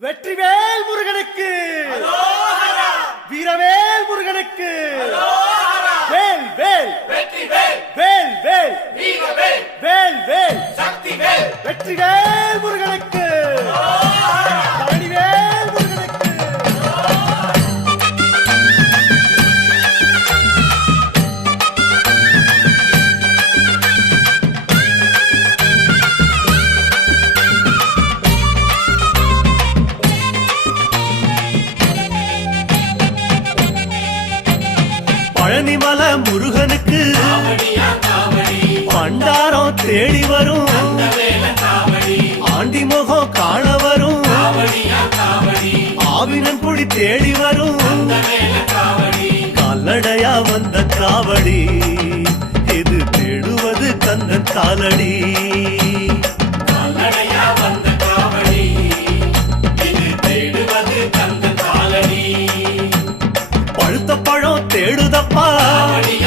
வெற்றிவேல் முருகனுக்கு வீரவேல் முருகனுக்கு வேல் வேல் வெற்றிவேல் வேல் வேல் வீரவேல் வேல் வேல் சக்திவேல் வெற்றிவேல் முருகனுக்கு பழனிவேல் முருகனுக்கு பழனிமல முருகனுக்கு காவடியா காவடி பண்டாரம் தேடி வரும் வேல காவடி ஆண்டி முகம் காண வரும் காவடியா காவடி ஆவினன் குடி தேடி வரும் வேல காவடி கால்நடையா வந்த காவடி இது தேடுவது கந்தன் காலடி கால்நடையா வந்த காவடி இது தேடுவது கந்த காலடி பழுத்த பழம் தேடுதப்பா காவடியா